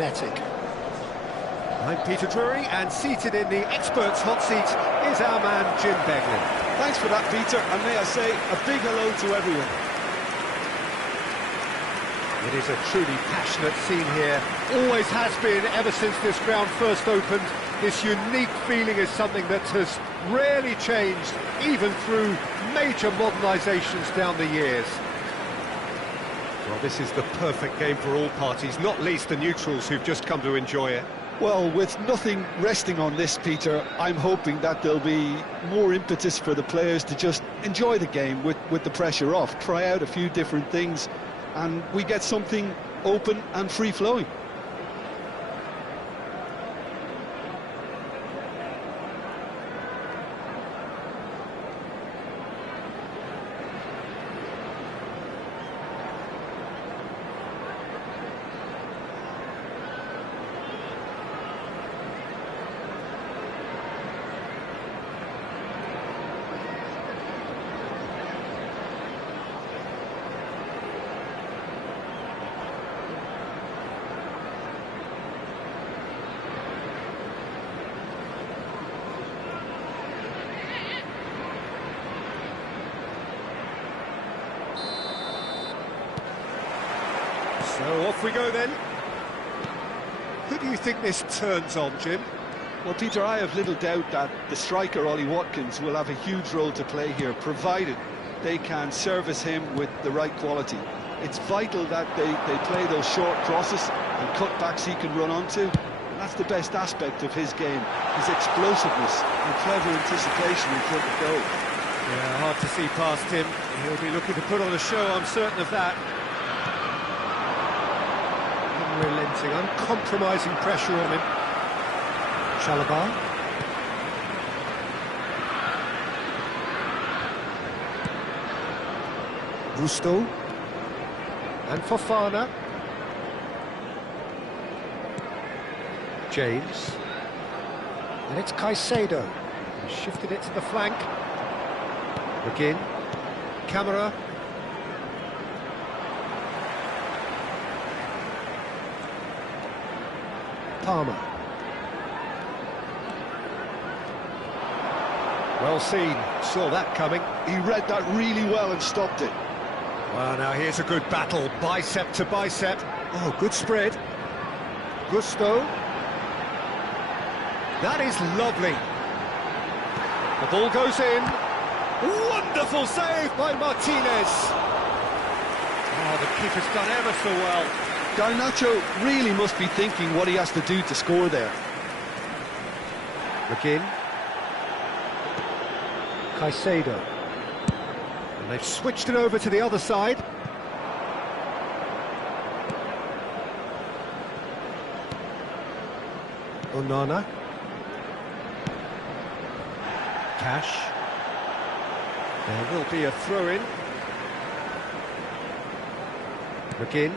frenetic. I'm Peter Drury, and seated in the experts' hot seat is our man Jim Beglin. Thanks for that, Peter, and may I say a big hello to everyone. It is a truly passionate scene here. Always has been ever since this ground first opened. This unique feeling is something that has rarely changed, even through major modernisations down the years. Well, this is the perfect game for all parties, not least the neutrals who've just come to enjoy it. Well, with nothing resting on this, Peter, I'm hoping that there'll be more impetus for the players to just enjoy the game with the pressure off, try out a few different things, and we get something open and free-flowing. So off we go then. Who do you think this turns on, Jim? Well, Peter, I have little doubt that the striker, Ollie Watkins, will have a huge role to play here, provided they can service him with the right quality. It's vital that they play those short crosses and cutbacks he can run onto. And that's the best aspect of his game, his explosiveness and clever anticipation in front of goal. Yeah, hard to see past him. He'll be looking to put on a show, I'm certain of that. Unrelenting, uncompromising pressure on him. Chalobah. Gusto. And Fofana. James. And it's Caicedo. He shifted it to the flank. McGinn. Camera. Palmer. Well seen, saw that coming. He read that really well and stopped it. Well, now here's a good battle, bicep to bicep. Oh, good spread. Gusto. That is lovely. The ball goes in. Wonderful save by Martinez. Oh, the keeper's done ever so well. Garnacho really must be thinking what he has to do to score there. McGinn. Caicedo. And they've switched it over to the other side. Onana. Cash. There will be a throw-in. McGinn.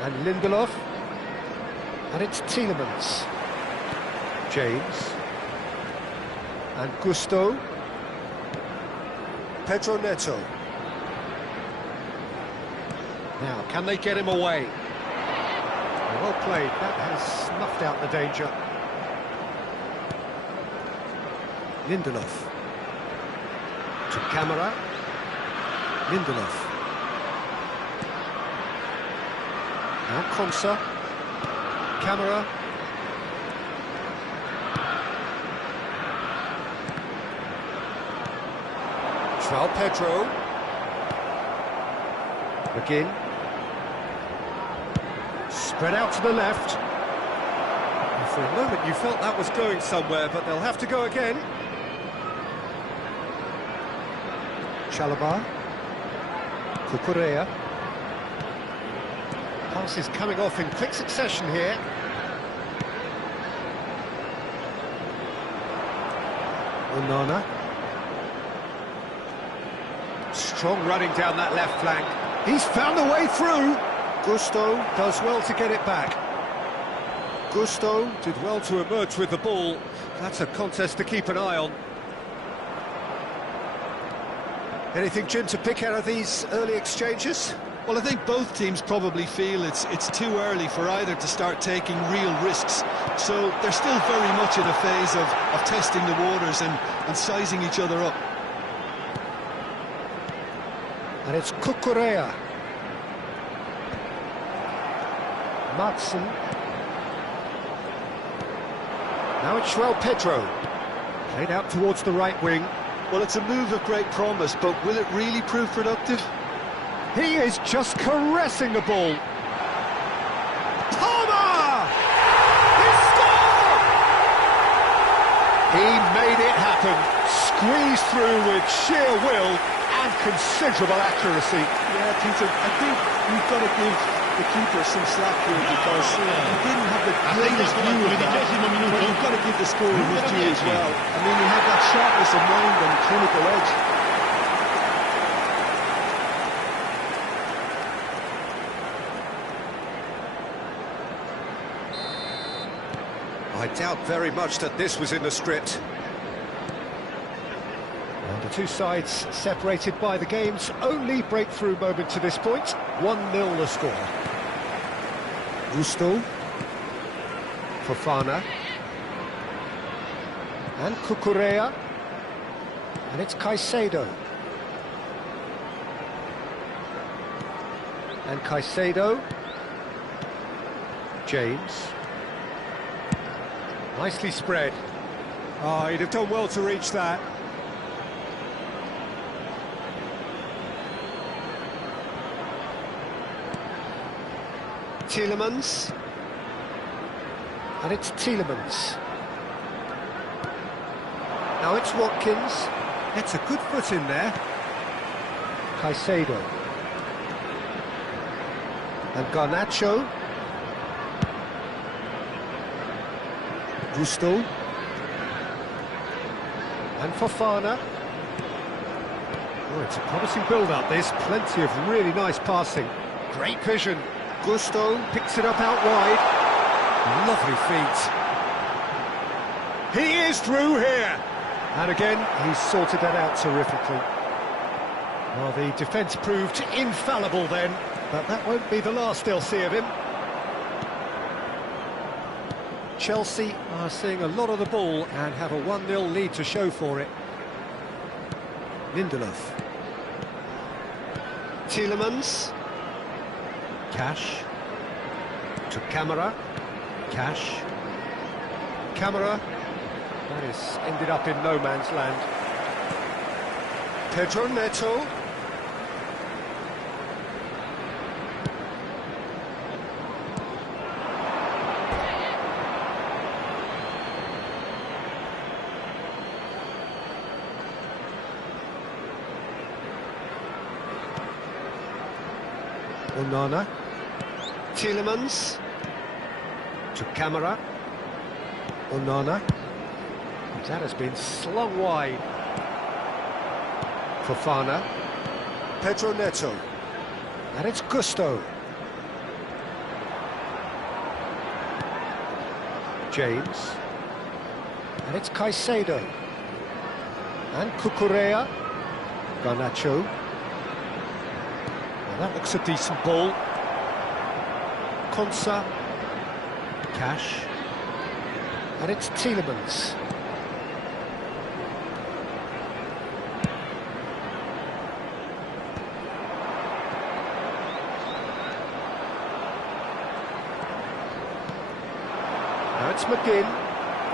And Lindelof. And it's Tielemans. James. And Gusto. Pedro Neto. Now, can they get him away? Well played, that has snuffed out the danger. Lindelof. To Camera. Lindelof. Now Konsa. Camera. João Pedro. McGinn. Spread out to the left. And for a moment you felt that was going somewhere, but they'll have to go again. Chalobah. Cucurella. Passes coming off in quick succession here. Onana. Strong running down that left flank. He's found a way through. Gusto does well to get it back. Gusto did well to emerge with the ball. That's a contest to keep an eye on. Anything, Jim, to pick out of these early exchanges? Well, I think both teams probably feel it's too early for either to start taking real risks. So they're still very much at a phase of testing the waters and sizing each other up. And it's Cucurella. Madsen. Now it's João Pedro. Played out towards the right wing. Well, it's a move of great promise, but will it really prove productive? He is just caressing the ball. Palmer! He scored! He made it happen. Squeezed through with sheer will and considerable accuracy. Yeah, Peter, I think we've got to give the keeper some slack here because he didn't have the greatest view of that, but you've got to give the scorer his due as well. I mean, he had that sharpness of mind and clinical edge. I doubt very much that this was in the script. And the two sides separated by the game's only breakthrough moment to this point. 1-0 the score. Gusto. Fofana. And Cucurella. And it's Caicedo. And Caicedo. James. Nicely spread. Oh, he'd have done well to reach that. Tielemans. And it's Tielemans. Now it's Watkins. It's a good foot in there. Caicedo. And Garnacho. Gusto. And Fofana. Oh, it's a promising build-up, this. Plenty of really nice passing. Great vision. Gusto picks it up out wide. Lovely feet. He is through here. And again, he's sorted that out terrifically. Well, the defence proved infallible then, but that won't be the last they'll see of him. Chelsea are seeing a lot of the ball and have a 1-0 lead to show for it. Lindelof. Tielemans. Cash. To Camara. Cash. Camara. That is ended up in no man's land. Pedro Neto. Onana. Tielemans. To Camara. Onana. That has been slung wide. Fofana. Pedro Neto. And it's Gusto. James. And it's Caicedo. And Cucurella. Garnacho. Well, that looks a decent ball. Konsa. Cash. And it's Tielemans. Now it's McGinn.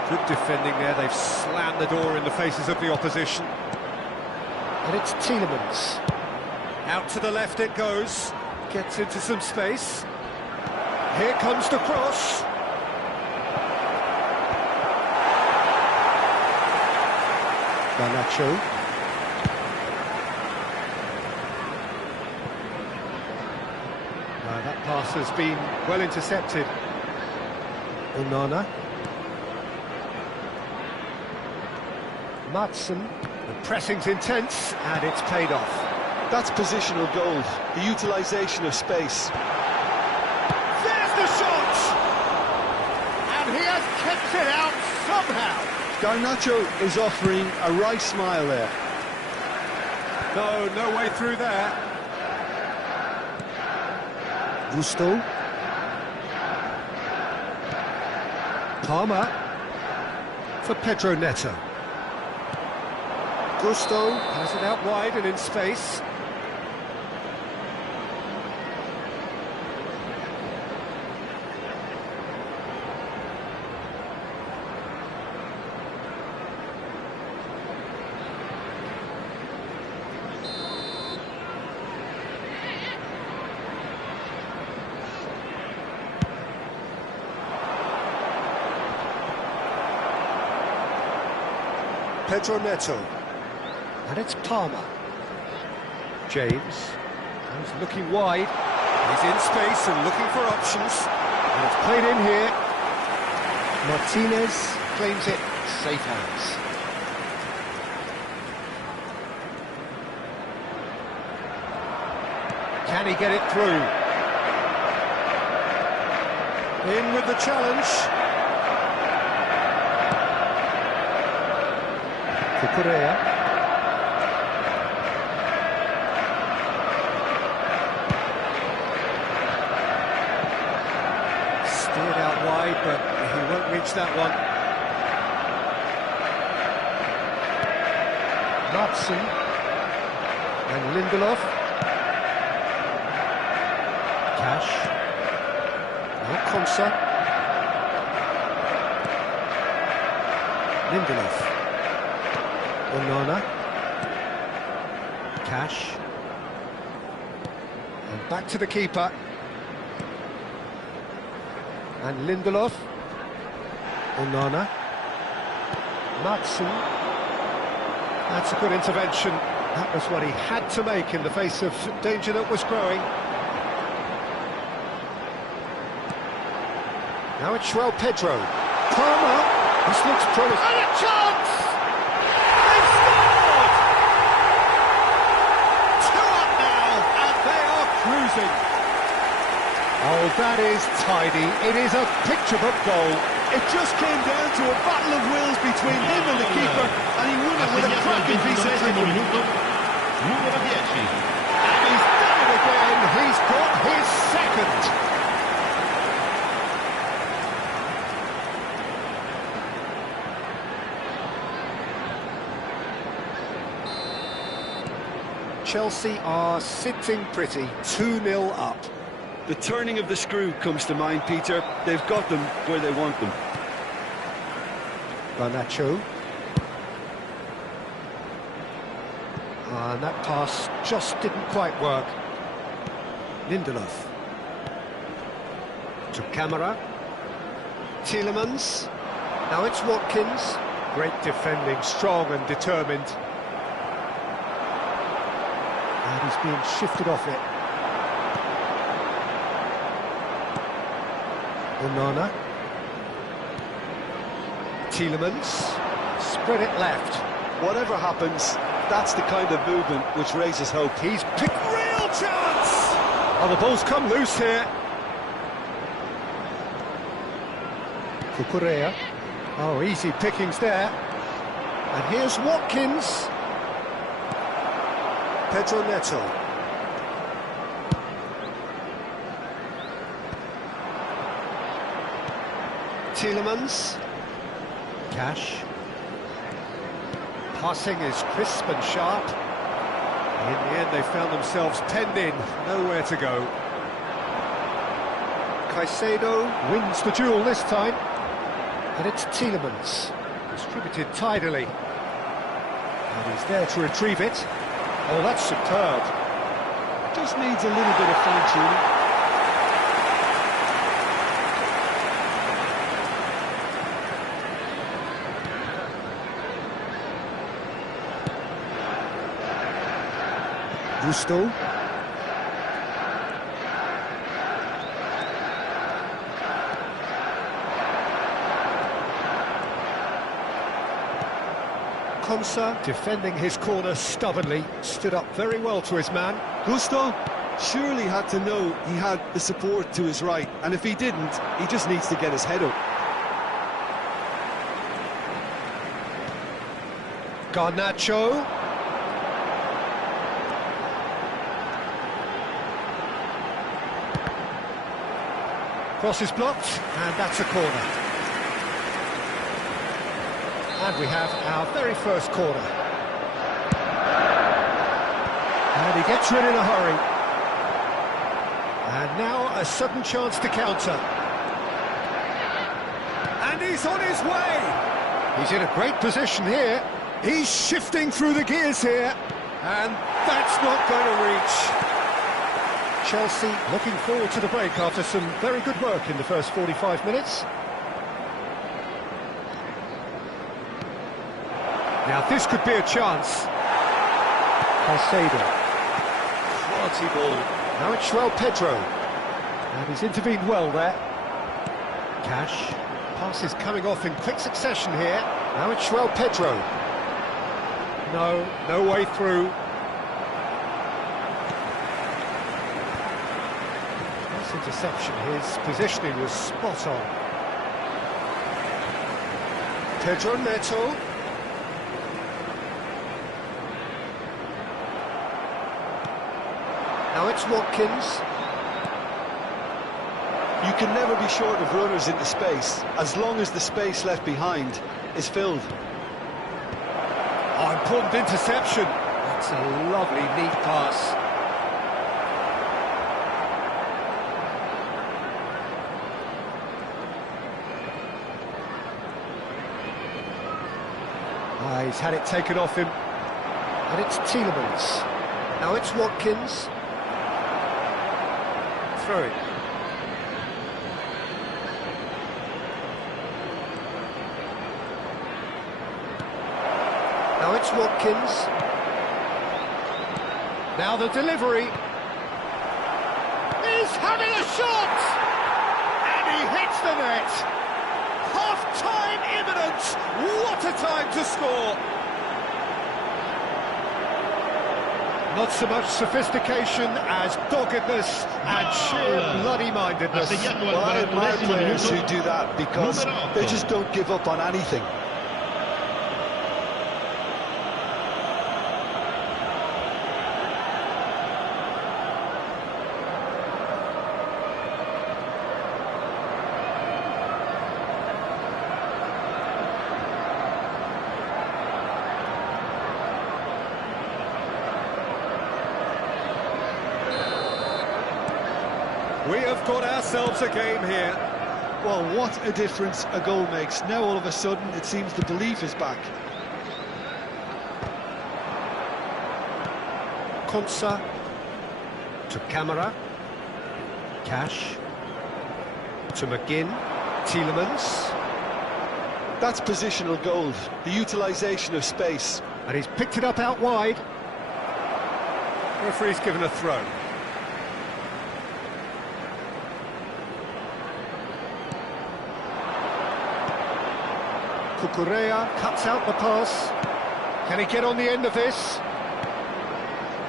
Good defending there. They've slammed the door in the faces of the opposition. And it's Tielemans. Out to the left it goes. Gets into some space. Here comes the cross. Garnacho. That pass has been well intercepted. Onana. Madsen. The pressing's intense and it's paid off. That's positional gold, the utilisation of space. There's the shot! And he has kept it out somehow. Garnacho is offering a wry smile there. No way through there. Gusto. Palmer for Pedro Neto. Gusto has it out wide and in space. Pedro Neto. And it's Palmer. James. He's looking wide. He's in space and looking for options. And it's played in here. Martinez claims it. Safe hands. Can he get it through? In with the challenge. Correa. Steered out wide, but he won't reach that one. Matson and Lindelof. Cash. Now Konsa. Lindelof. Onana. Cash. And back to the keeper. And Lindelof. Onana. Matson. That's a good intervention. That was what he had to make in the face of danger that was growing. Now it's João Pedro. Palmer. This looks promising. And a chance! Oh, that is tidy. It is a picture-book goal. It just came down to a battle of wills between him and the keeper, and he won it with a cracking piece of technique. And he's done it again. He's got his second. Chelsea are sitting pretty, 2-0 up. The turning of the screw comes to mind, Peter. They've got them where they want them. Garnacho. And that pass just didn't quite work. Lindelof. To Camara. Tielemans. Now it's Watkins. Great defending, strong and determined. And he's being shifted off it. Onana. Tielemans. Spread it left. Whatever happens, that's the kind of movement which raises hope. He's picked real chance! Oh, the ball's come loose here. Correa. Oh, easy pickings there. And here's Watkins. Pedro Neto. Tielemans. Cash. Passing is crisp and sharp. In the end, they found themselves penned in, nowhere to go. Caicedo wins the duel this time. And it's Tielemans, distributed tidily. And he's there to retrieve it. Oh, that's superb. Just needs a little bit of fine-tuning. Gusto. Konsa, defending his corner stubbornly, stood up very well to his man. Gusto surely had to know he had the support to his right, and if he didn't, he just needs to get his head up. Garnacho. Cross is blocked, and that's a corner. And we have our very first corner. And he gets rid in a hurry. And now a sudden chance to counter. And he's on his way! He's in a great position here. He's shifting through the gears here. And that's not going to reach. Chelsea looking forward to the break after some very good work in the first 45 minutes. Now this could be a chance. Caicedo. Quality ball. Now it's João Pedro. And he's intervened well there. Cash. Pass is coming off in quick succession here. Now it's João Pedro. No way through. Nice interception. His positioning was spot on. Pedro Neto. Now it's Watkins. You can never be short of runners into space, as long as the space left behind is filled. Oh, important interception. That's a lovely, neat pass. He's had it taken off him. And it's Tielemans. Now it's Watkins. Throw it. Now it's Watkins. Now the delivery. He's having a shot! And he hits the net. Half-time imminent. What a time to score. Not so much sophistication as doggedness and sheer bloody-mindedness. Well, I admire players who do that because they just don't give up on anything. We have got ourselves a game here. Well, what a difference a goal makes. Now all of a sudden it seems the belief is back. Konsa to Camara. Cash to McGinn. Tielemans. That's positional gold, the utilisation of space. And he's picked it up out wide. Referee's given a throw. Cucurella cuts out the pass. Can he get on the end of this?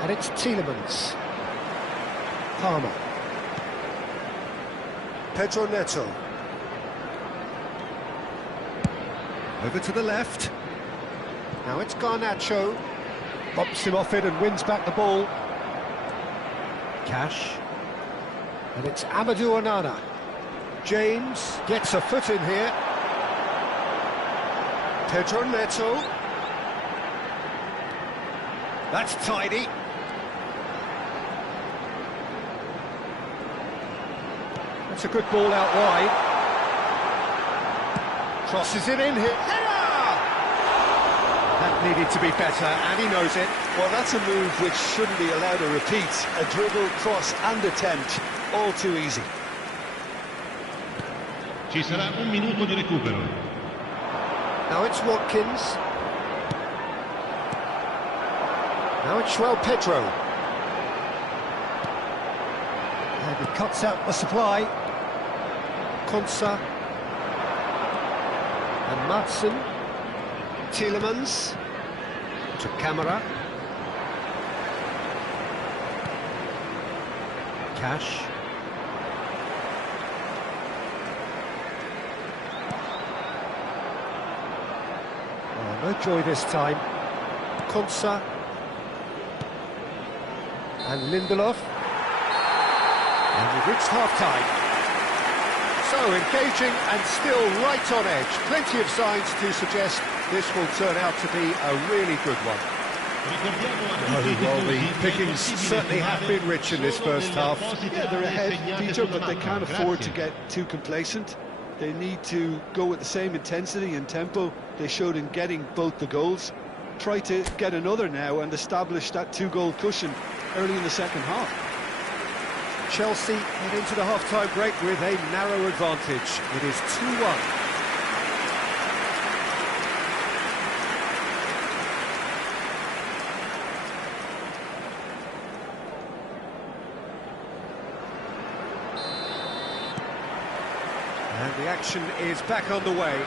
And it's Tielemans. Palmer. Pedro Neto. Over to the left. Now it's Garnacho. Bumps him off it and wins back the ball. Cash. And it's Amadou Onana. James gets a foot in here. Pedro Neto. That's tidy. That's a good ball out wide. Crosses it in here. Header! That needed to be better, and he knows it. Well, that's a move which shouldn't be allowed to repeat. A dribble, cross and attempt, all too easy. Ci sarà un minuto di recupero. Now it's Watkins. Now it's João Pedro. And he cuts out the supply. Konsa. And Madsen. Tielemans. To Camara. Cash. No joy this time. Konsa. And Lindelof. And we've reached half-time. So, engaging and still right on edge. Plenty of signs to suggest this will turn out to be a really good one. Well, the pickings certainly have been rich in this first half. Yeah, they're ahead, Peter, but they can't afford to get too complacent. They need to go with the same intensity and tempo they showed in getting both the goals. Try to get another now and establish that two-goal cushion early in the second half. Chelsea head into the half-time break with a narrow advantage. It is 2-1. And the action is back underway.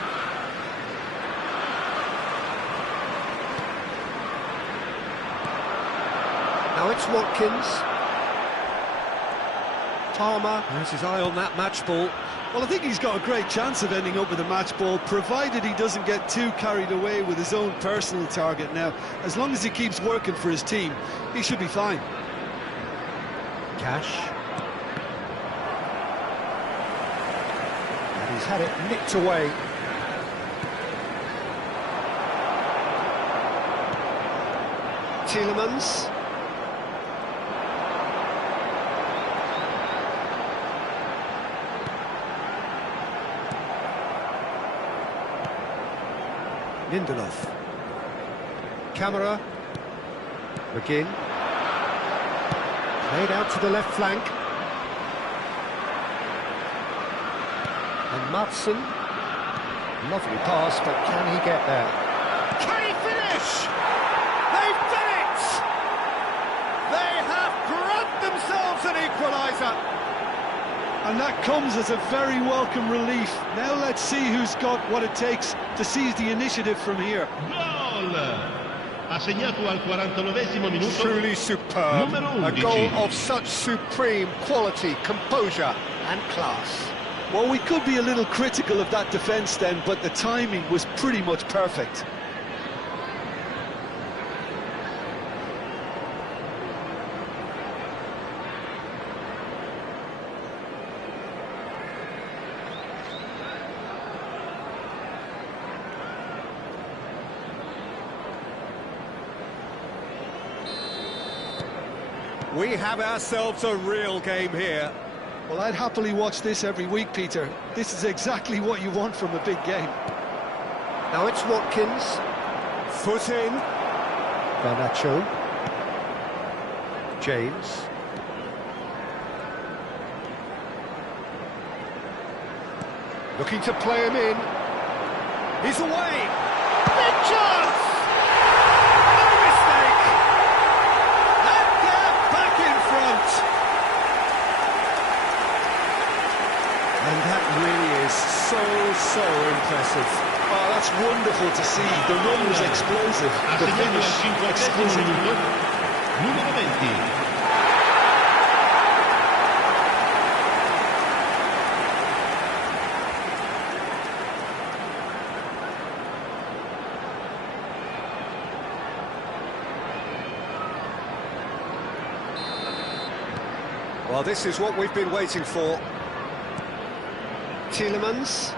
Now it's Watkins. Palmer has his eye on that match ball. Well, I think he's got a great chance of ending up with a match ball, provided he doesn't get too carried away with his own personal target now. As long as he keeps working for his team, he should be fine. Cash. And he's had it nicked away. Tielemans. Lindelof. Camera. McGinn. Played out to the left flank. And Madsen. Lovely pass, but can he get there? Can he finish? They've done it! They have grabbed themselves an equaliser. And that comes as a very welcome relief. Now let's see who's got what it takes to seize the initiative from here. Gol! Ha segnato al 49esimo minuto. Truly superb. A goal of such supreme quality, composure and class. Well, we could be a little critical of that defence then, but the timing was pretty much perfect. We have ourselves a real game here. Well, I'd happily watch this every week, Peter. This is exactly what you want from a big game. Now it's Watkins. Foot in. Garnacho. James. Looking to play him in. He's away. Big chance! No mistake! And they're back in front. And that really is so impressive. Oh, that's wonderful to see. The run was explosive. Ha The segnato finish al 50esimo explosive. minuto. Numero 20. Well, this is what we've been waiting for. Tielemans.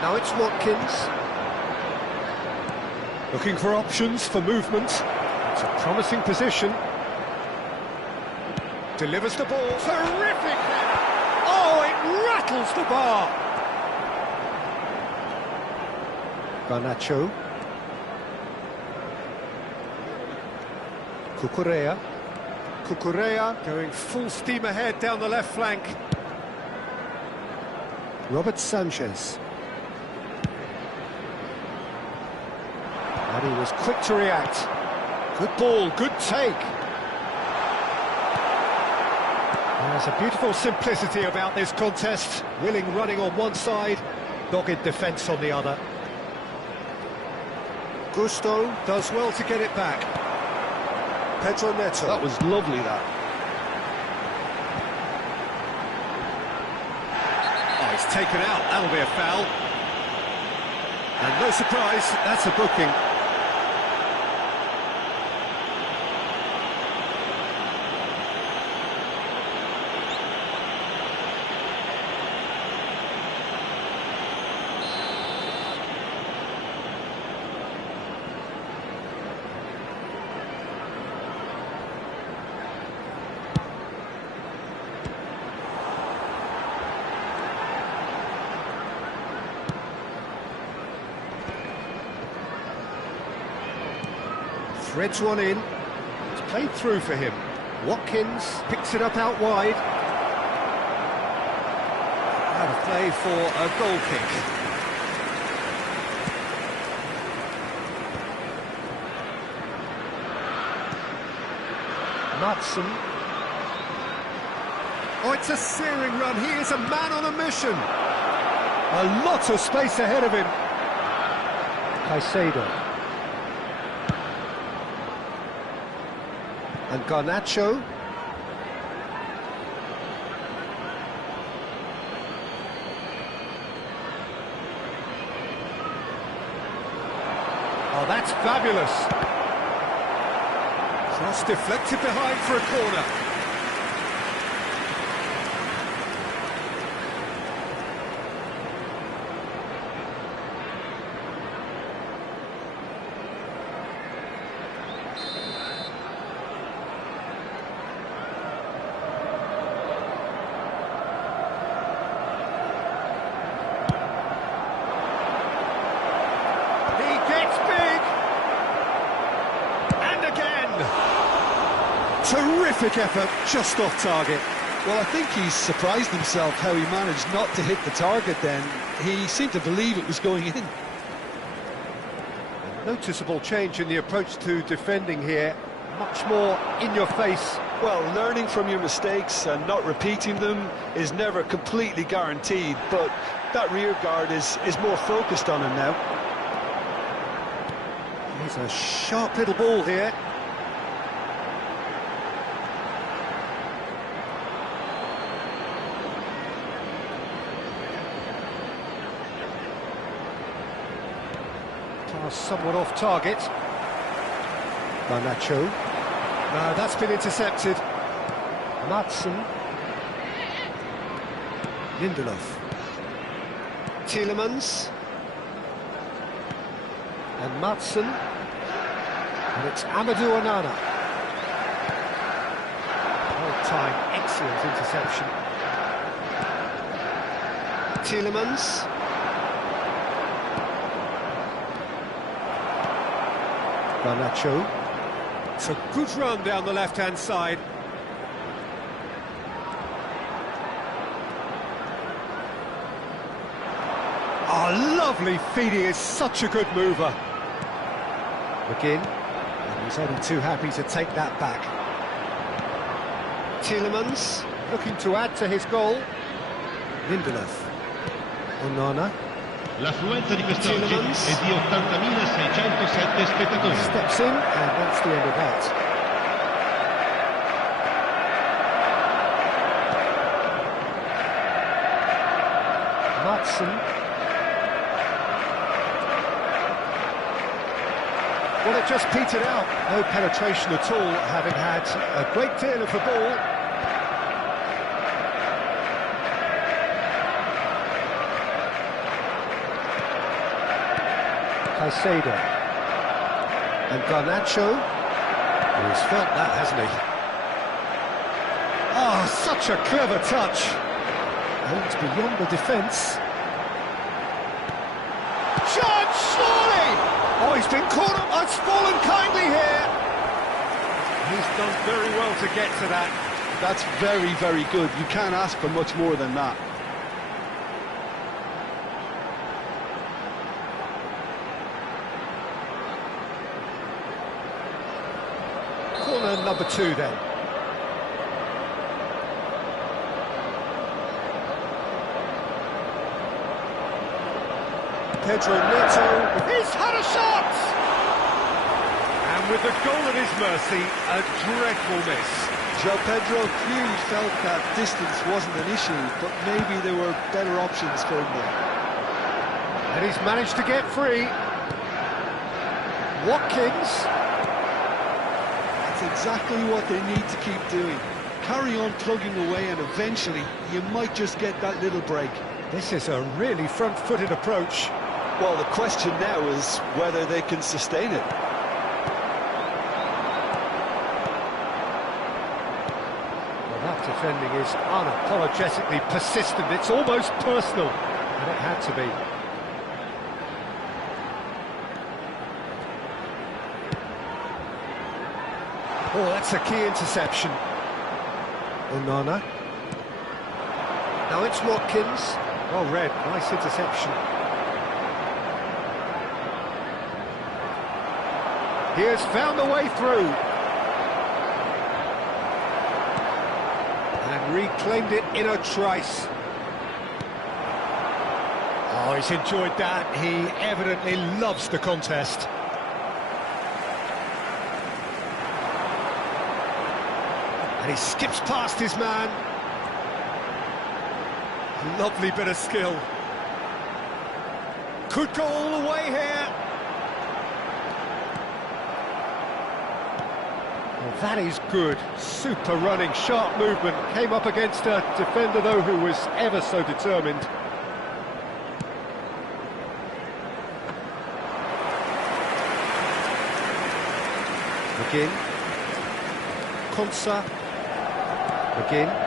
Now it's Watkins. Looking for options for movement. It's a promising position. Delivers the ball. Terrific header! Oh, it rattles the bar! Garnacho. Cucurella. Cucurella going full steam ahead down the left flank. Robert Sanchez. And he was quick to react. Good ball, good take. There's a beautiful simplicity about this contest. Willing running on one side, dogged defence on the other. Gusto does well to get it back. Pedro Neto. That was lovely, that. Oh, he's taken out. That'll be a foul. And no surprise, that's a booking. Threads one in. It's played through for him. Watkins picks it up out wide. Out of play for a goal kick. Matson. Oh, it's a searing run. He is a man on a mission. A lot of space ahead of him. Caicedo. And Garnacho. Oh, that's fabulous. Cross deflected behind for a corner. Terrific effort, just off target. Well, I think he's surprised himself how he managed not to hit the target then. He seemed to believe it was going in. A noticeable change in the approach to defending here. Much more in your face. Well, learning from your mistakes and not repeating them is never completely guaranteed, but that rear guard is more focused on him now. He's a sharp little ball here. Somewhat off target. Garnacho. No, that's been intercepted. Matson. Lindelof. Tielemans. And Matson. And it's Amadou Onana. All-time excellent interception. Tielemans. Garnacho. It's a good run down the left-hand side. Oh, lovely feed. He is such a good mover. McGinn. And he's only too happy to take that back. Tielemans looking to add to his goal. Lindelof. Onana. L'affluenza di quest'oggi è di 80.607 spettatori. Steps in, and that's the end of that. Matson. Well, it just petered out. No penetration at all, having had a great deal of the ball. Caicedo. And Garnacho. He's felt that, hasn't he? Oh, such a clever touch. And it's beyond the defence. Chance, surely! Oh, he's been caught up. It's fallen kindly here. He's done very well to get to that. That's very, very good. You can't ask for much more than that. Corner number 2 then. Pedro Neto, he's had a shot! And with the goal at his mercy, a dreadful miss. João Pedro clearly felt that distance wasn't an issue, but maybe there were better options for him there. And he's managed to get free. Watkins. That's exactly what they need to keep doing. Carry on plugging away and eventually you might just get that little break. This is a really front-footed approach. Well, the question now is whether they can sustain it. Well, that defending is unapologetically persistent. It's almost personal, and it had to be. Oh, that's a key interception. Onana. Now it's Watkins. Well read, nice interception. He has found a way through. And reclaimed it in a trice. Oh, he's enjoyed that. He evidently loves the contest. And he skips past his man. Lovely bit of skill. Could go all the way here. Well, that is good. Super running, sharp movement. Came up against a defender, though, who was ever so determined. McGinn. Konsa. McGinn.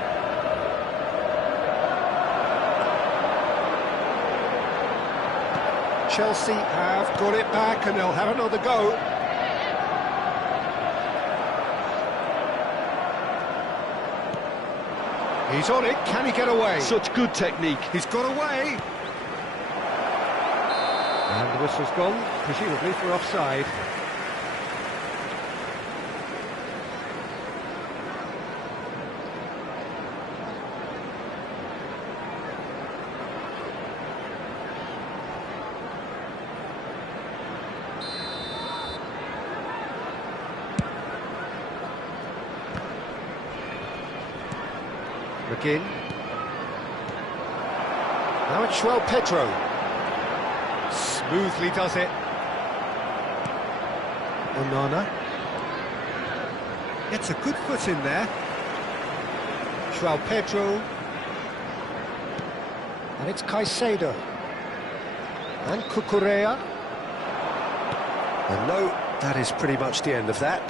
Chelsea have got it back and they'll have another go. He's on it, can he get away? Such good technique. He's got away. And the whistle's gone, presumably for offside. McGinn. Now it's Pedro. Smoothly does it. Onana. Gets a good foot in there. Pedro. And it's Caicedo. And Cucurella. And no, that is pretty much the end of that.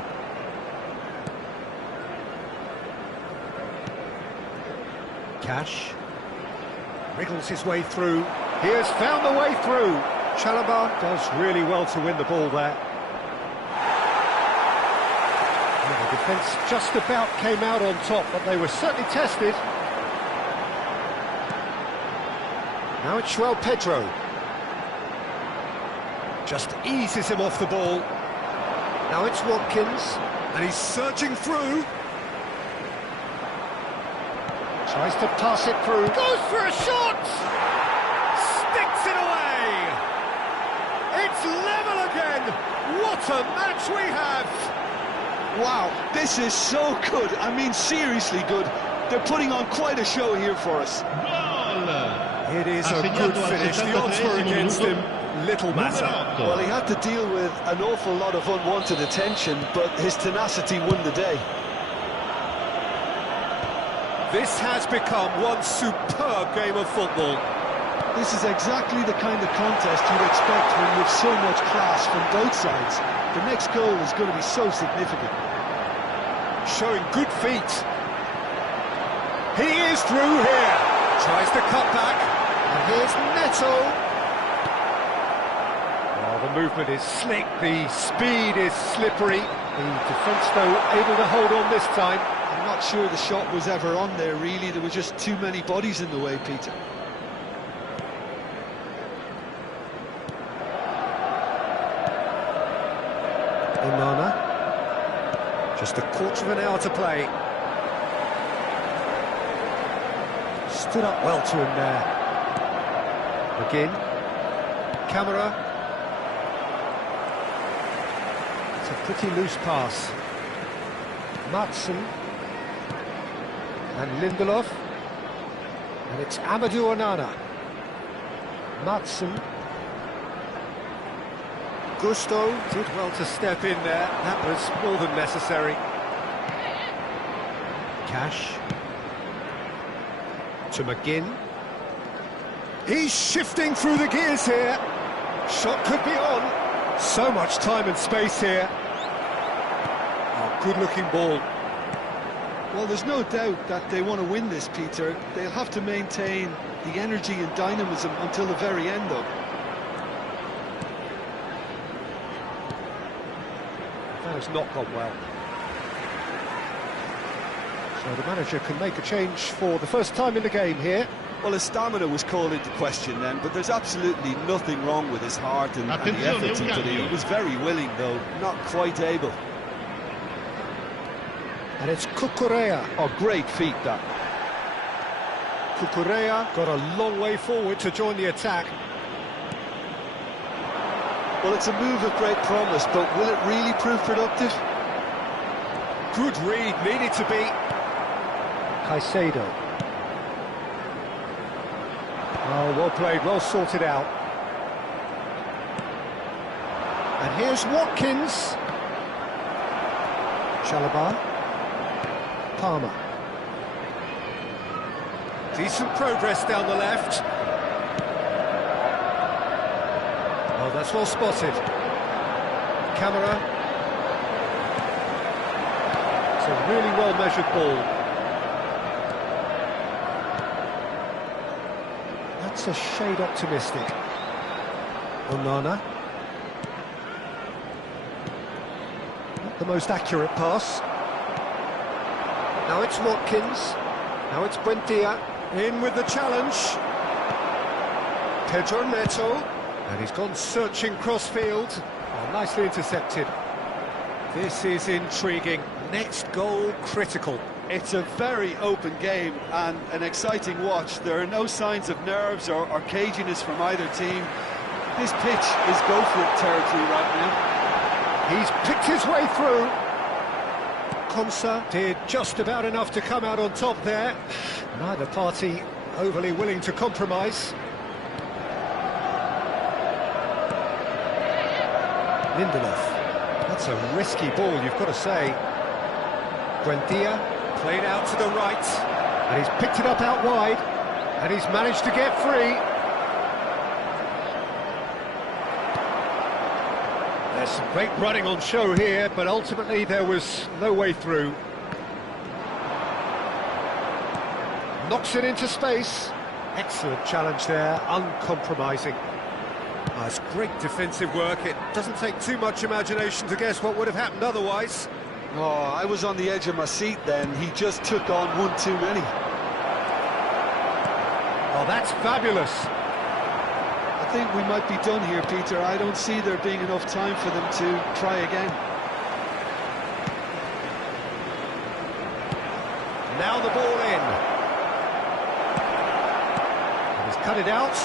Cash wriggles his way through. He has found the way through. Chalobah does really well to win the ball there. And the defence just about came out on top, but they were certainly tested. Now it's Pedro. Just eases him off the ball. Now it's Watkins, and he's surging through. Tries to pass it through. Goes for a shot! Sticks it away! It's level again! What a match we have! Wow, this is so good. I mean, seriously good. They're putting on quite a show here for us. Gol! It is a good finish. The odds were against him. Little matter. Well, he had to deal with an awful lot of unwanted attention, but his tenacity won the day. This has become one superb game of football. This is exactly the kind of contest you'd expect when you have so much class from both sides. The next goal is going to be so significant. Showing good feet. He is through here. Tries to cut back. And here's Neto. Oh, the movement is slick. The speed is slippery. The defence, though, able to hold on this time. I'm not sure the shot was ever on there, really. There were just too many bodies in the way, Peter. Onana. Just a quarter of an hour to play. Stood up well to him there. McGinn. Camera. It's a pretty loose pass. Matson. And Lindelof. And it's Amadou Onana. Matson. Gusto did well to step in there. That was more than necessary. Cash. To McGinn. He's shifting through the gears here. Shot could be on. So much time and space here. Oh, good-looking ball. Well, there's no doubt that they want to win this, Peter. They'll have to maintain the energy and dynamism until the very end, though. That has not gone well. So the manager can make a change for the first time in the game here. Well, his stamina was called into question then, but there's absolutely nothing wrong with his heart and the efforts he put in. He was very willing, though, not quite able. And it's Cucurella. Oh, great feat, that. Cucurella got a long way forward to join the attack. Well, it's a move of great promise, but will it really prove productive? Good read, needed to be. Caicedo. Oh, well played, well sorted out. And here's Watkins. Chalobah. Palmer. Decent progress down the left. Oh, that's well spotted. Camera. It's a really well-measured ball. That's a shade optimistic. Onana. Not the most accurate pass. Now it's Watkins. Now it's Buendia. In with the challenge. Pedro Neto. And he's gone searching crossfield. Oh, nicely intercepted. This is intriguing. Next goal critical. It's a very open game and an exciting watch. There are no signs of nerves or caginess from either team. This pitch is go-for-it territory right now. He's picked his way through. Konsa did just about enough to come out on top there. Neither party overly willing to compromise. Lindelof. That's a risky ball, you've got to say. Buendia played out to the right, and he's picked it up out wide, and he's managed to get free. There's some great running on show here, but ultimately there was no way through. Knocks it into space. Excellent challenge there, uncompromising. Oh, it's great defensive work. It doesn't take too much imagination to guess what would have happened otherwise. Oh, I was on the edge of my seat then. He just took on one too many. Oh, that's fabulous. I think we might be done here, Peter. I don't see there being enough time for them to try again. Now the ball in. And he's cut it out.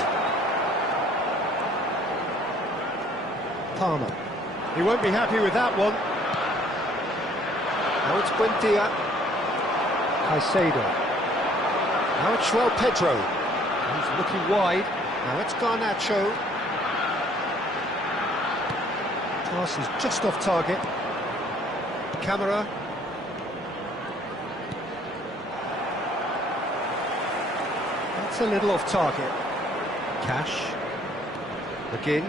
Palmer. He won't be happy with that one. Now it's Buendia. Caicedo. Now it's João Pedro. He's looking wide. Now it's Garnacho. Pass is just off target. Camera. That's a little off target. Cash. McGinn.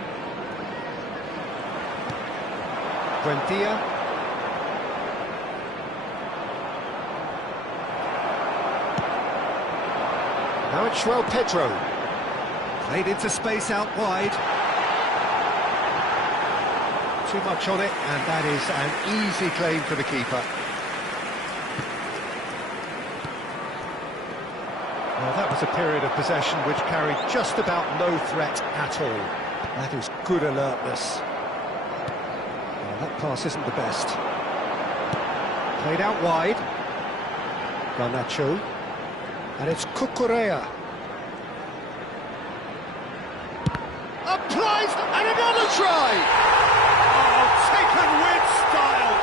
Buendia. Now it's João Pedro. Played into space out wide. Too much on it, and that is an easy claim for the keeper. Well, that was a period of possession which carried just about no threat at all. That is good alertness. Well, that pass isn't the best. Played out wide. Garnacho. And it's Cucurella. Applies, and another try! Oh, taken with style!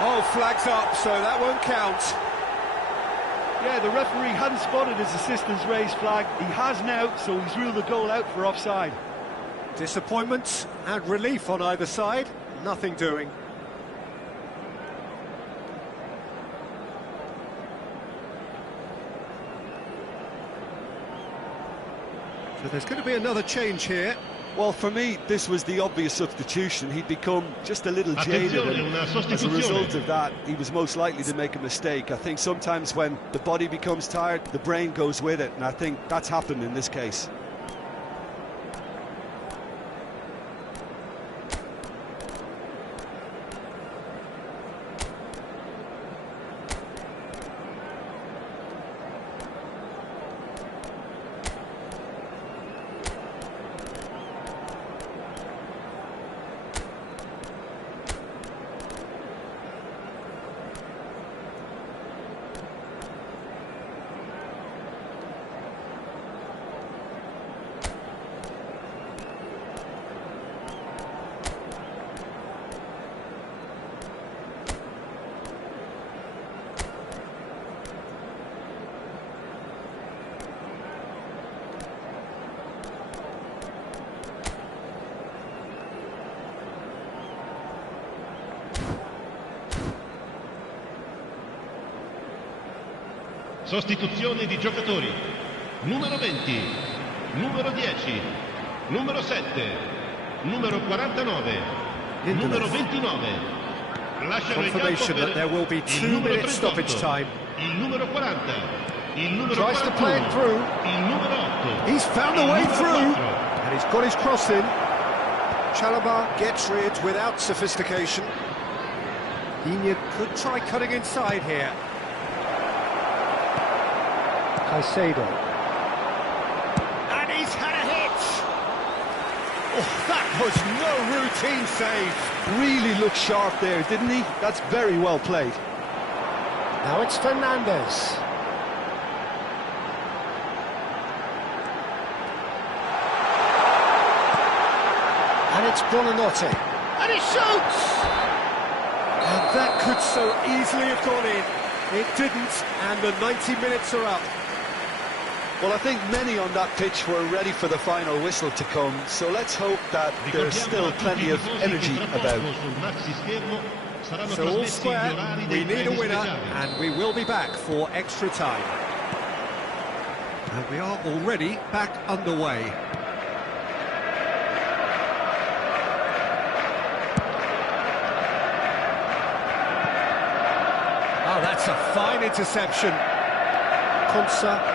Oh, flags up, so that won't count. Yeah, the referee hadn't spotted his assistant's raised flag. He has now, so he's ruled the goal out for offside. Disappointment and relief on either side. Nothing doing. So there's going to be another change here. Well, for me, this was the obvious substitution. He'd become just a little jaded, and as a result of that, he was most likely to make a mistake. I think sometimes when the body becomes tired, the brain goes with it, and I think that's happened in this case. Sostituzione di giocatori. Numero 20, numero 10, numero 7, numero 49, numero 29. Lasciano il campo Confirmation that there will be il 2 numero minutes stoppage 38, time. il numero 40, il numero Tries to play it 41, through. il numero 8. He's found a il way numero through. 4. And he's got his cross in. Chalobah gets rid without sophistication. Digne could try cutting inside here. Caicedo. And he's had a hit! Oh, that was no routine save. Really looked sharp there, didn't he? That's very well played. Now it's Fernandes. And it's Buonanotte. And he shoots! And that could so easily have gone in. It didn't, and the 90 minutes are up. Well, I think many on that pitch were ready for the final whistle to come, so let's hope that there's still plenty of energy about. So all square, we need a winner, and we will be back for extra time. And we are already back underway. Oh, that's a fine interception. Konsa.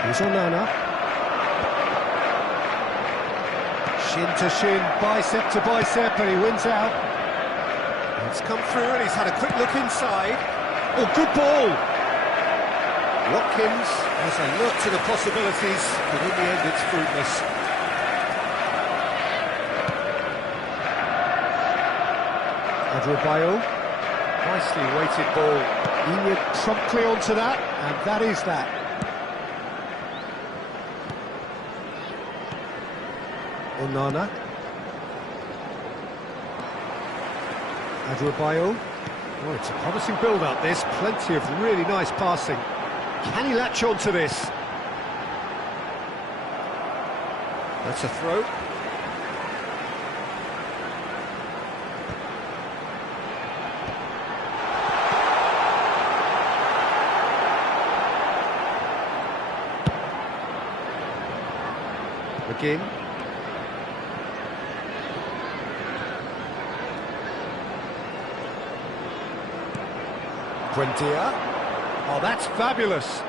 Here's Onana. Shin to shin, bicep to bicep, and he wins out. It's come through and he's had a quick look inside. Oh, good ball! Watkins has a look to the possibilities, but in the end it's fruitless. Adebayo. Nicely weighted ball. Digne promptly onto that, and that is that. Onana. Adebayo. Oh, it's a promising build-up, this. Plenty of really nice passing. Can he latch on to this? That's a throw. McGinn. Buendia. Oh, that's fabulous.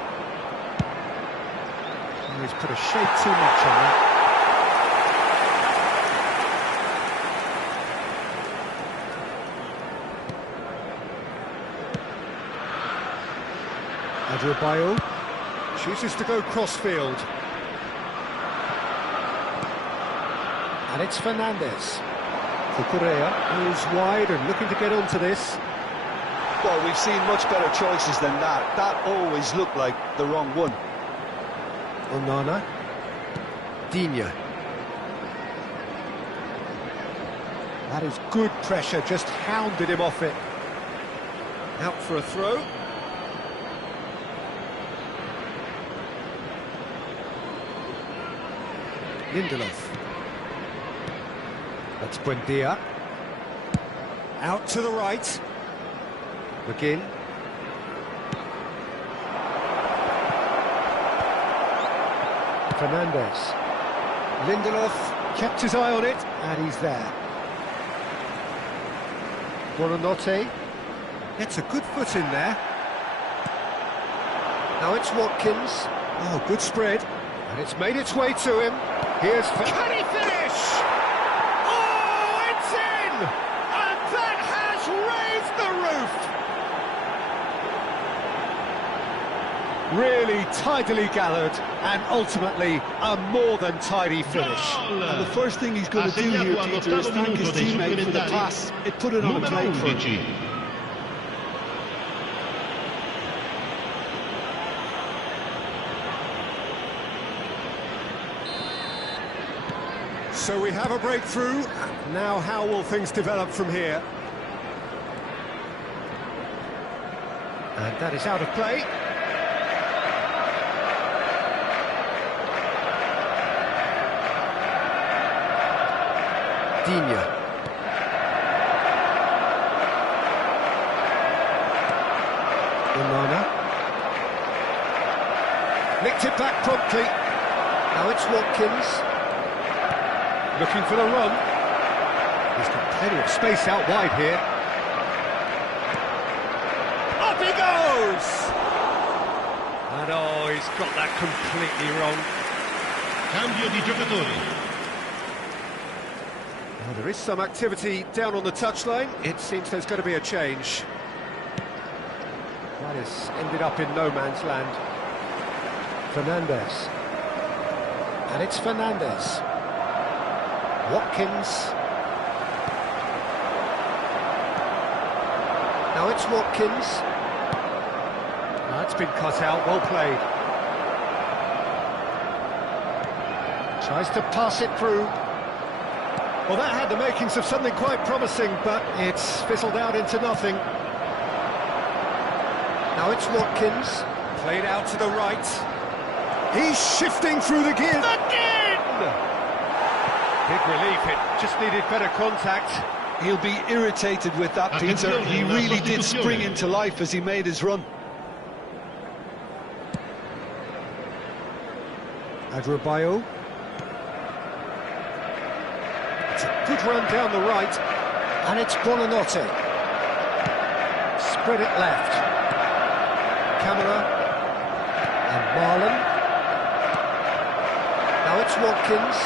Oh, he's put a shade too much on that. Adebayo chooses to go crossfield. And it's Fernandes. Cucurella moves wide and looking to get onto this. Well, we've seen much better choices than that. That always looked like the wrong one. Onana. Digne. That is good pressure, just hounded him off it. Out for a throw. Lindelof. That's Buendia. Out to the right. McGinn. Fernandes. Lindelof kept his eye on it, and he's there. Buonanotte gets a good foot in there. Now it's Watkins. Oh, good spread. And it's made its way to him. Here's... Can he finish? Oh, it's in! And that has raised the roof! Really tidily gathered, and ultimately a more than tidy finish. And the first thing he's going to do here, Peter, is thank his teammate for the pass. It put it on a plate for him. So we have a breakthrough. Now how will things develop from here? And that is out of play. Digne. Onana. Nicked it back promptly. Now it's Watkins. Looking for the run. He's got plenty of space out wide here. Up he goes! And oh, he's got that completely wrong. Cambio di giocatori. Well, there is some activity down on the touchline. It seems there's going to be a change. That has ended up in no man's land. Fernandes. And it's Fernandes. Watkins. Now it's Watkins. That's been cut out, well played. Tries to pass it through. Well, that had the makings of something quite promising, but it's fizzled out into nothing. Now it's Watkins. Played out to the right. He's shifting through the gears again! Big relief, it just needed better contact. He'll be irritated with that, Peter. He really did spring into life as he made his run. Adebayo. It's a good run down the right. And it's Buonanotte. Spread it left. Camera. And Marlon. Now it's Watkins.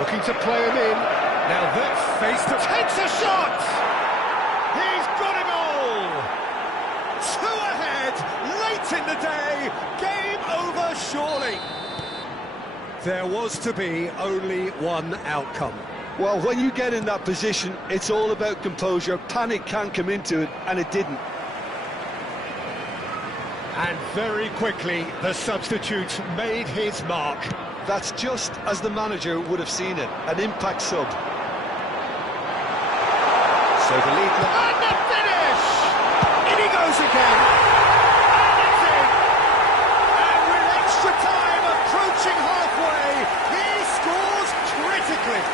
Looking to play him in. Now that's face to... Takes a shot! He's got a goal! 2 ahead, late in the day, game over surely. There was to be only one outcome. Well, when you get in that position, it's all about composure. Panic can't come into it, and it didn't. And very quickly, the substitute made his mark. That's just as the manager would have seen it, an impact sub. So the lead... And the finish! In he goes again! And it's in! And with extra time approaching halfway, he scores critically!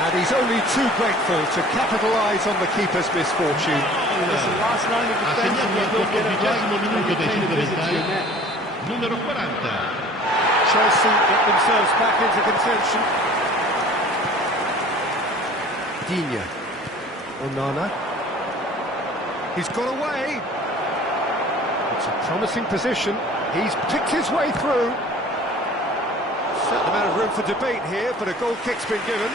And he's only too grateful to capitalise on the keeper's misfortune. Ha segnato al 14° minuto dei supplementari numero 40. Chelsea get themselves back into contention. Digne. Onana. He's got away. It's a promising position. He's picked his way through. Certain amount of room for debate here, but a goal kick's been given.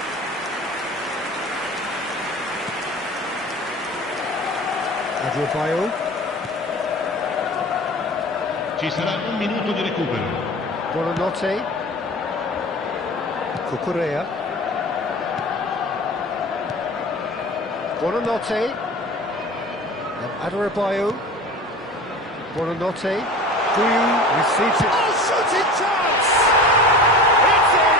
Adebayo. Ci sarà 1 minuto di recupero. Buonanotte. Cucurella. Buonanotte. And Adebayo. Buonanotte. Guyu receives it. Oh, shooting chance! It's in!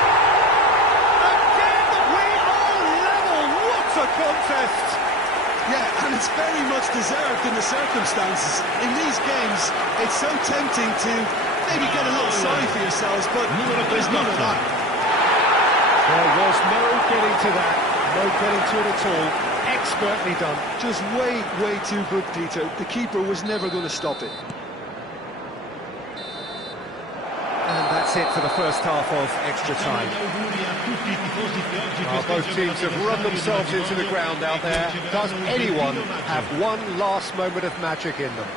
Again, we are level. What a contest! Yeah, and it's very much deserved in the circumstances. In these games, it's so tempting to maybe get a little sorry for yourselves, but there's none of that. There was no getting to that, no getting to it at all. Expertly done. Just way, way too good, Peter. The keeper was never going to stop it. And that's it for the first half of extra time. Both teams have run themselves into the ground out there. Does anyone have one last moment of magic in them?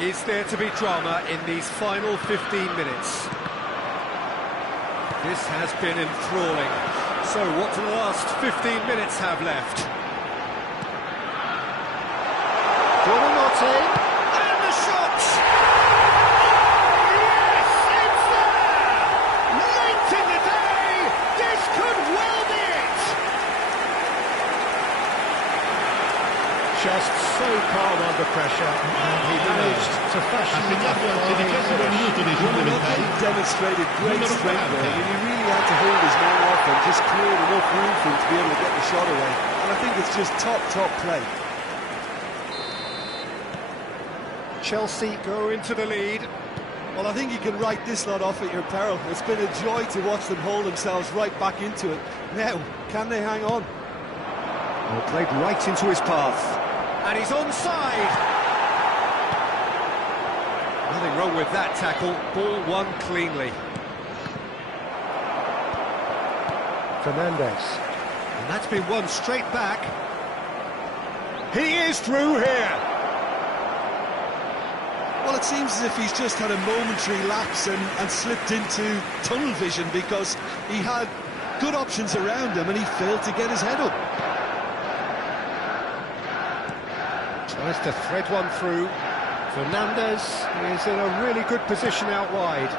Is there to be drama in these final 15 minutes? This has been enthralling. So what do the last 15 minutes have left? Buonanotte, and the shot! Oh, yes, it's there! Late in the day, this could well be it! Just so calm under pressure, and he managed to fashion Ha segnato al 16° minuto dei supplementari. Demonstrated great strength there. I mean, he really had to hold his man off and just cleared enough room for him to be able to get the shot away. And I think it's just top play. Chelsea go into the lead. Well, I think you can write this lot off at your peril. It's been a joy to watch them hold themselves right back into it. Now, can they hang on? Well, played right into his path. And he's onside. Nothing wrong with that tackle. Ball won cleanly. Fernandez. And that's been won straight back. He is through here. Well, it seems as if he's just had a momentary lapse and slipped into tunnel vision, because he had good options around him and he failed to get his head up. Tries to thread one through. Fernandez is in a really good position out wide.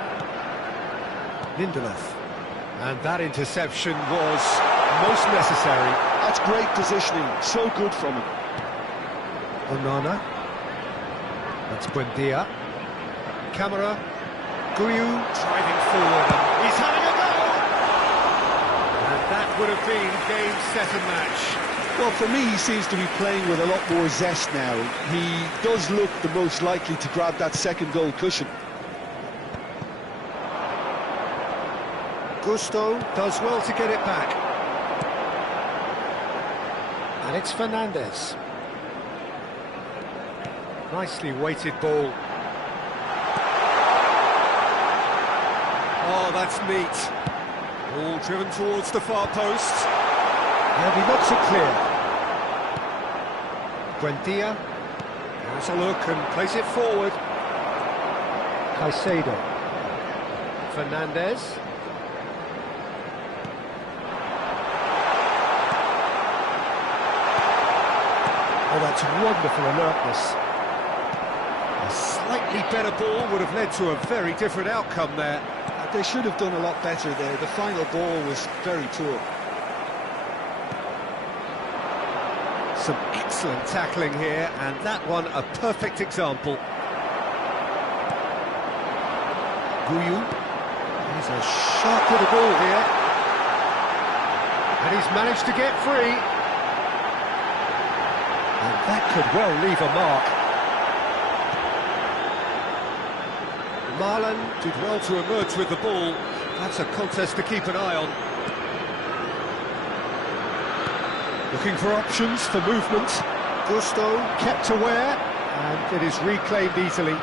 Lindelof. And that interception was most necessary. That's great positioning, so good from him. Onana. That's Buendia. Camara. Guyu driving forward. He's having a go! And that would have been game, set and match. Well, for me, he seems to be playing with a lot more zest now. He does look the most likely to grab that second goal cushion. Gusto does well to get it back. And it's Fernandez. Nicely weighted ball. Oh, that's neat. Ball driven towards the far post. And he knocks it clear. Buendia has a look and plays it forward. Caicedo. Fernandez. Oh, that's wonderful alertness. A slightly better ball would have led to a very different outcome there. They should have done a lot better there. The final ball was very poor. Some excellent tackling here, and that one a perfect example. Guyu. He's a sharp little ball here. And he's managed to get free. And that could well leave a mark. Marlon did well to emerge with the ball. That's a contest to keep an eye on. Looking for options for movement. Gusto kept aware, and it is reclaimed easily.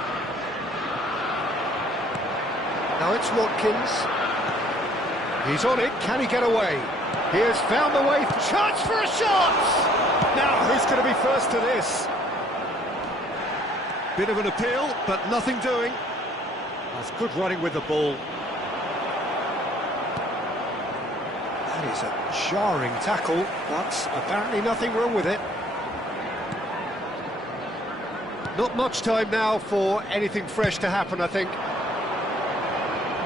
Now it's Watkins. He's on it, can he get away? He has found the way, chance for a shot! Now, who's going to be first to this? Bit of an appeal, but nothing doing. That's good running with the ball. That is a jarring tackle, but apparently nothing wrong with it. Not much time now for anything fresh to happen, I think.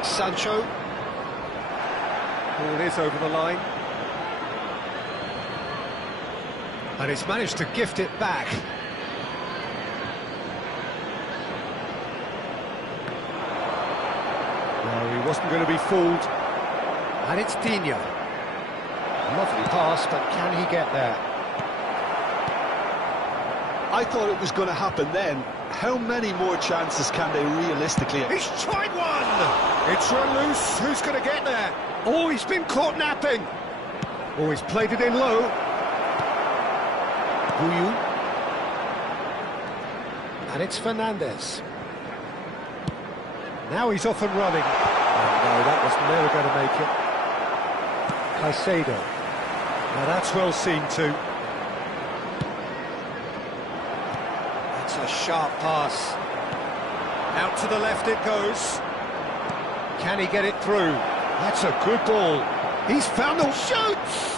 Sancho. Ball is over the line. And he's managed to gift it back. No, he wasn't going to be fooled. And it's Digne. Lovely pass, but can he get there? I thought it was going to happen then. How many more chances can they realistically have? He's tried one! It's run loose. Who's going to get there? Oh, he's been caught napping. Oh, he's played it in low. Guyu. And it's Fernandez. Now he's off and running. Oh, no, that was never going to make it. Caicedo. Now that's well seen too. That's a sharp pass. Out to the left it goes. Can he get it through? That's a good ball. He's found the shoots!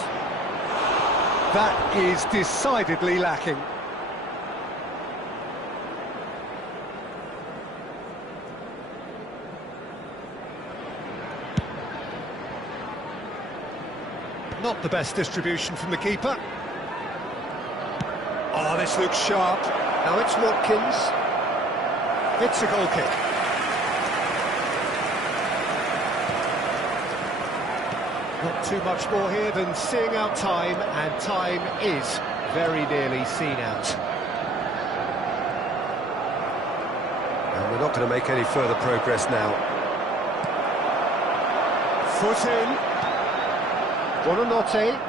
That is decidedly lacking. Not the best distribution from the keeper. Oh, this looks sharp. Now it's Watkins. It's a goal kick. Not too much more here than seeing out time, and time is very nearly seen out. And we're not going to make any further progress now. Foot in. Buonanotte.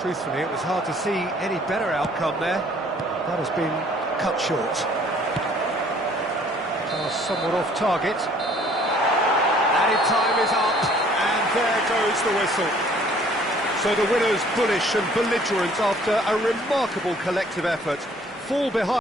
truthfully, it was hard to see any better outcome there. That has been cut short. Pass somewhat off target. Added time is up, and there goes the whistle. So the winners bullish and belligerent after a remarkable collective effort. Fall behind.